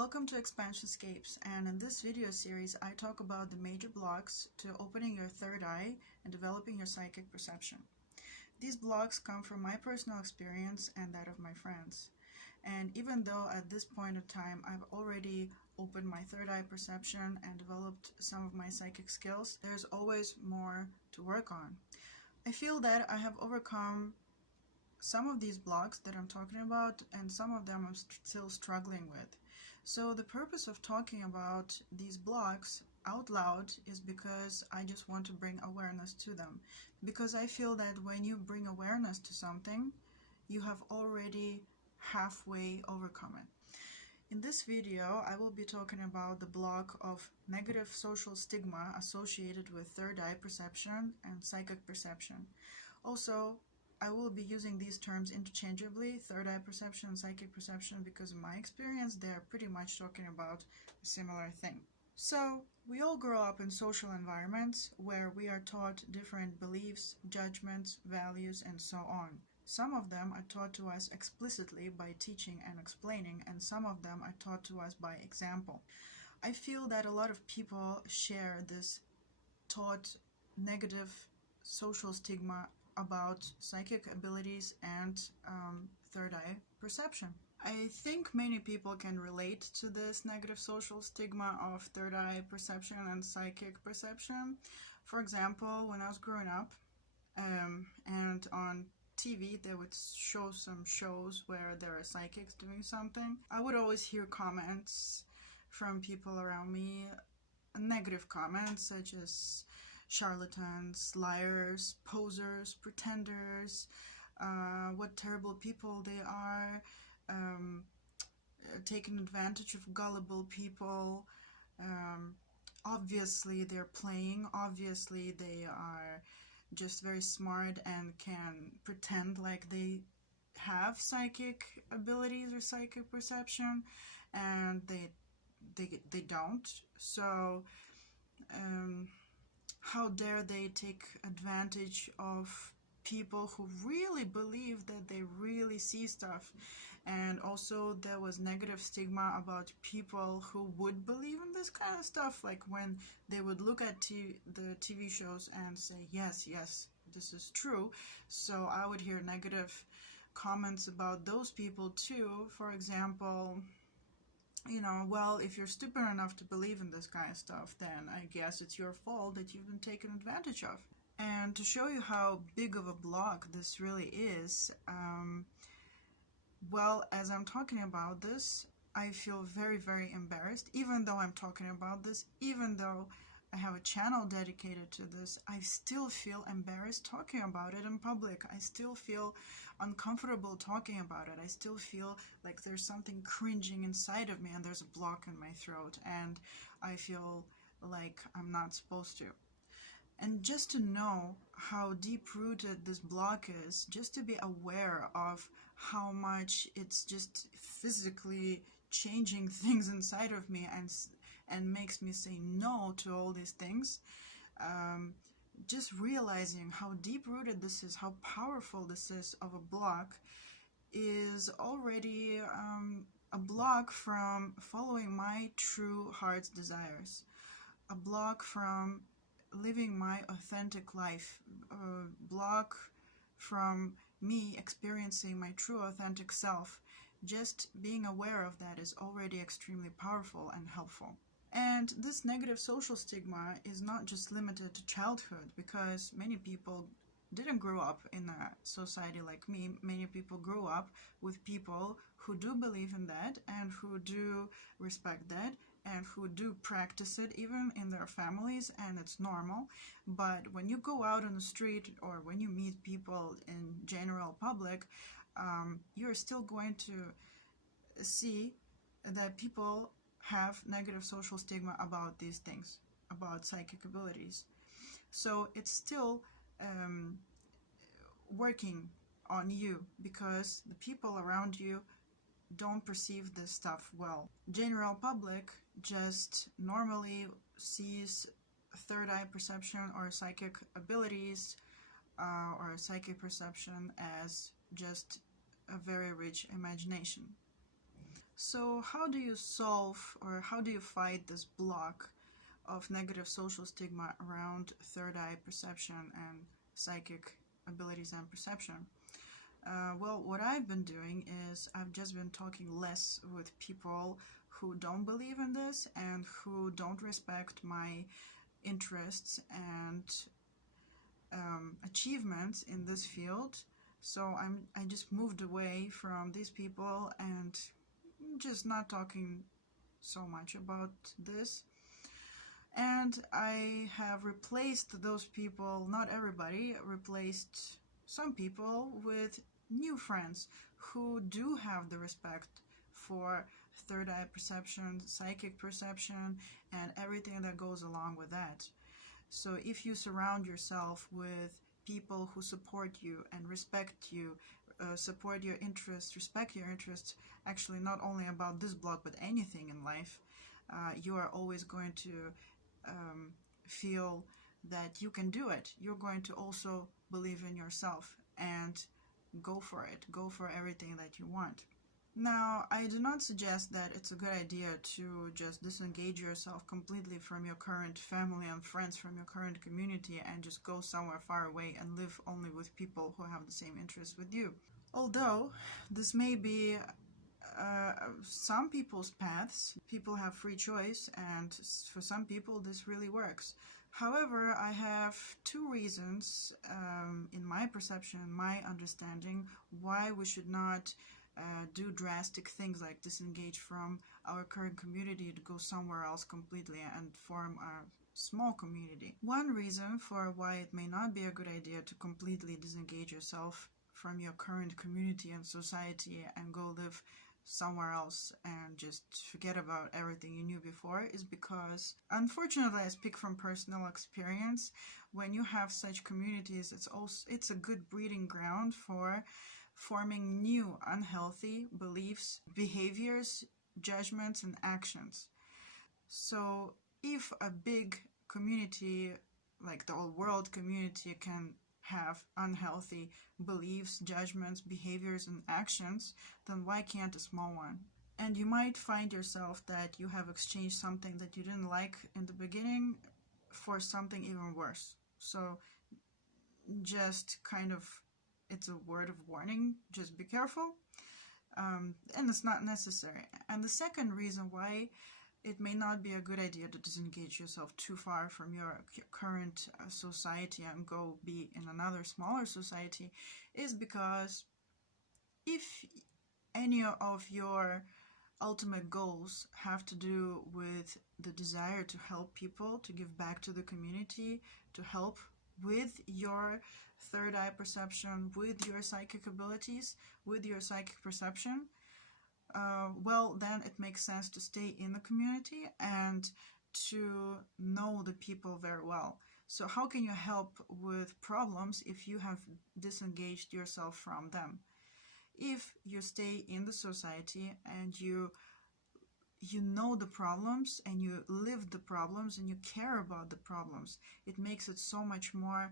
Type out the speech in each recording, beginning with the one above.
Welcome to Expansion Scapes, and in this video series I talk about the major blocks to opening your third eye and developing your psychic perception. These blocks come from my personal experience and that of my friends. And even though at this point in time I've already opened my third eye perception and developed some of my psychic skills, there's always more to work on. I feel that I have overcome some of these blocks that I'm talking about, and some of them I'm still struggling with. So the purpose of talking about these blocks out loud is because I just want to bring awareness to them. Because I feel that when you bring awareness to something, you have already halfway overcome it. In this video, I will be talking about the block of negative social stigma associated with third eye perception and psychic perception. Also, I will be using these terms interchangeably, third eye perception and psychic perception, because in my experience they're pretty much talking about a similar thing. So, we all grow up in social environments where we are taught different beliefs, judgments, values, and so on. Some of them are taught to us explicitly by teaching and explaining, and some of them are taught to us by example. I feel that a lot of people share this taught negative social stigma about psychic abilities and third eye perception. I think many people can relate to this negative social stigma of third eye perception and psychic perception. For example, when I was growing up and on TV they would show some shows where there are psychics doing something, I would always hear comments from people around me, negative comments such as charlatans, liars, posers, pretenders, what terrible people they are, taking advantage of gullible people. Obviously they're playing, obviously they are just very smart and can pretend like they have psychic abilities or psychic perception, and they don't. So how dare they take advantage of people who really believe that they really see stuff. And also there was negative stigma about people who would believe in this kind of stuff, like when they would look at the TV shows and say, yes, this is true. So I would hear negative comments about those people too. For example, well, if you're stupid enough to believe in this kind of stuff, then I guess it's your fault that you've been taken advantage of. And to show you how big of a block this really is, well, as I'm talking about this, I feel very, very embarrassed. Even though I'm talking about this, even though I have a channel dedicated to this, I still feel embarrassed talking about it in public. I still feel uncomfortable talking about it. I still feel like there's something cringing inside of me and there's a block in my throat, and I feel like I'm not supposed to. And just to know how deep-rooted this block is, just to be aware of how much it's just physically changing things inside of me and makes me say no to all these things, just realizing how deep-rooted this is, how powerful this is of a block, is already a block from following my true heart's desires, a block from living my authentic life, a block from me experiencing my true authentic self. Just being aware of that is already extremely powerful and helpful. And this negative social stigma is not just limited to childhood, because many people didn't grow up in a society like me. Many people grew up with people who do believe in that and who do respect that and who do practice it even in their families, and it's normal. But when you go out on the street or when you meet people in general public, you're still going to see that people have negative social stigma about these things, about psychic abilities. So it's still working on you, because the people around you don't perceive this stuff well. General public just normally sees third eye perception or psychic abilities or psychic perception as just a very rich imagination. So how do you solve, or how do you fight this block of negative social stigma around third eye perception and psychic abilities and perception? Well, what I've been doing is I've just been talking less with people who don't believe in this and who don't respect my interests and achievements in this field. So I just moved away from these people and just not talking so much about this. And I have replaced those people, not everybody, replaced some people with new friends who do have the respect for third eye perception, psychic perception, and everything that goes along with that. So if you surround yourself with people who support you and respect you, support your interests, respect your interests, actually not only about this block but anything in life, you are always going to feel that you can do it. You're going to also believe in yourself and go for it. Go for everything that you want. Now, I do not suggest that it's a good idea to just disengage yourself completely from your current family and friends, from your current community, and just go somewhere far away and live only with people who have the same interests with you. Although this may be some people's paths, people have free choice, and for some people this really works. However, I have two reasons in my perception, my understanding, why we should not do drastic things like disengage from our current community to go somewhere else completely and form a small community. One reason for why it may not be a good idea to completely disengage yourself from your current community and society and go live somewhere else and just forget about everything you knew before is because, unfortunately, I speak from personal experience, when you have such communities, it's a good breeding ground for forming new unhealthy beliefs, behaviors, judgments, and actions. So if a big community like the whole world community can have unhealthy beliefs, judgments, behaviors, and actions, then why can't a small one? And you might find yourself that you have exchanged something that you didn't like in the beginning for something even worse. So just kind of, it's a word of warning, just be careful. And it's not necessary. And the second reason why it may not be a good idea to disengage yourself too far from your current society and go be in another smaller society is because if any of your ultimate goals have to do with the desire to help people, to give back to the community, to help with your third eye perception, with your psychic abilities, with your psychic perception, well, then it makes sense to stay in the community and to know the people very well. So how can you help with problems if you have disengaged yourself from them? If you stay in the society and you know the problems and you live the problems and you care about the problems, it makes it so much more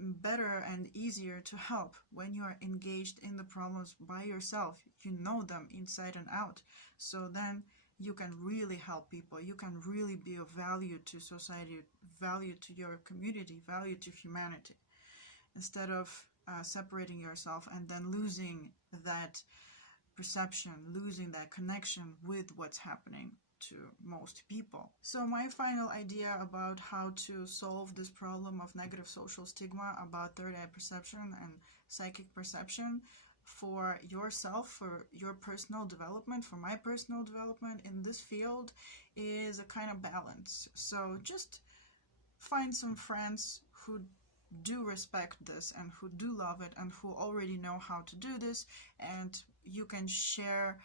better and easier to help when you are engaged in the problems by yourself. You know them inside and out. So then you can really help people. You can really be of value to society, value to your community, value to humanity, instead of separating yourself and then losing that perception, losing that connection with what's happening to most people. So my final idea about how to solve this problem of negative social stigma about third eye perception and psychic perception for yourself, for your personal development, for my personal development in this field, is a kind of balance. So just find some friends who do respect this and who do love it and who already know how to do this, and you can share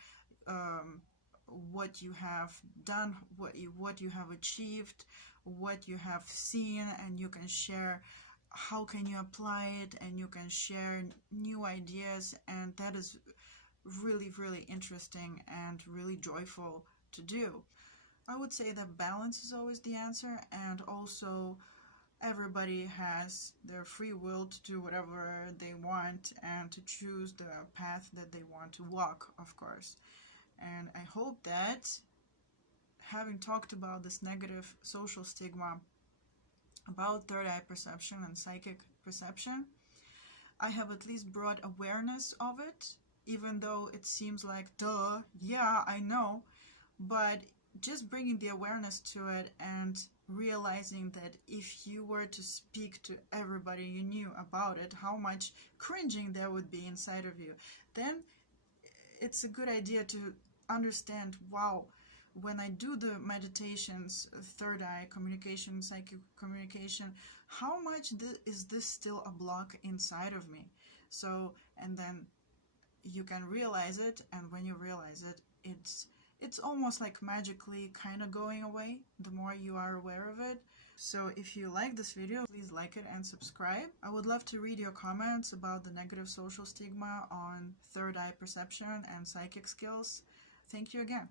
what you have done, what you have achieved, what you have seen, and you can share how can you apply it, and you can share new ideas, and that is really, really interesting and really joyful to do. I would say that balance is always the answer, and also everybody has their free will to do whatever they want and to choose the path that they want to walk, of course. And I hope that having talked about this negative social stigma about third eye perception and psychic perception, I have at least brought awareness of it, even though it seems like, duh, yeah, I know, but just bringing the awareness to it and realizing that if you were to speak to everybody you knew about it, how much cringing there would be inside of you, then it's a good idea to understand, wow, when I do the meditations, third eye communication, psychic communication, how much is this still a block inside of me? So, and then you can realize it, and when you realize it, it's almost like magically kind of going away the more you are aware of it. So if you like this video, please like it and subscribe. I would love to read your comments about the negative social stigma on third eye perception and psychic skills. Thank you again.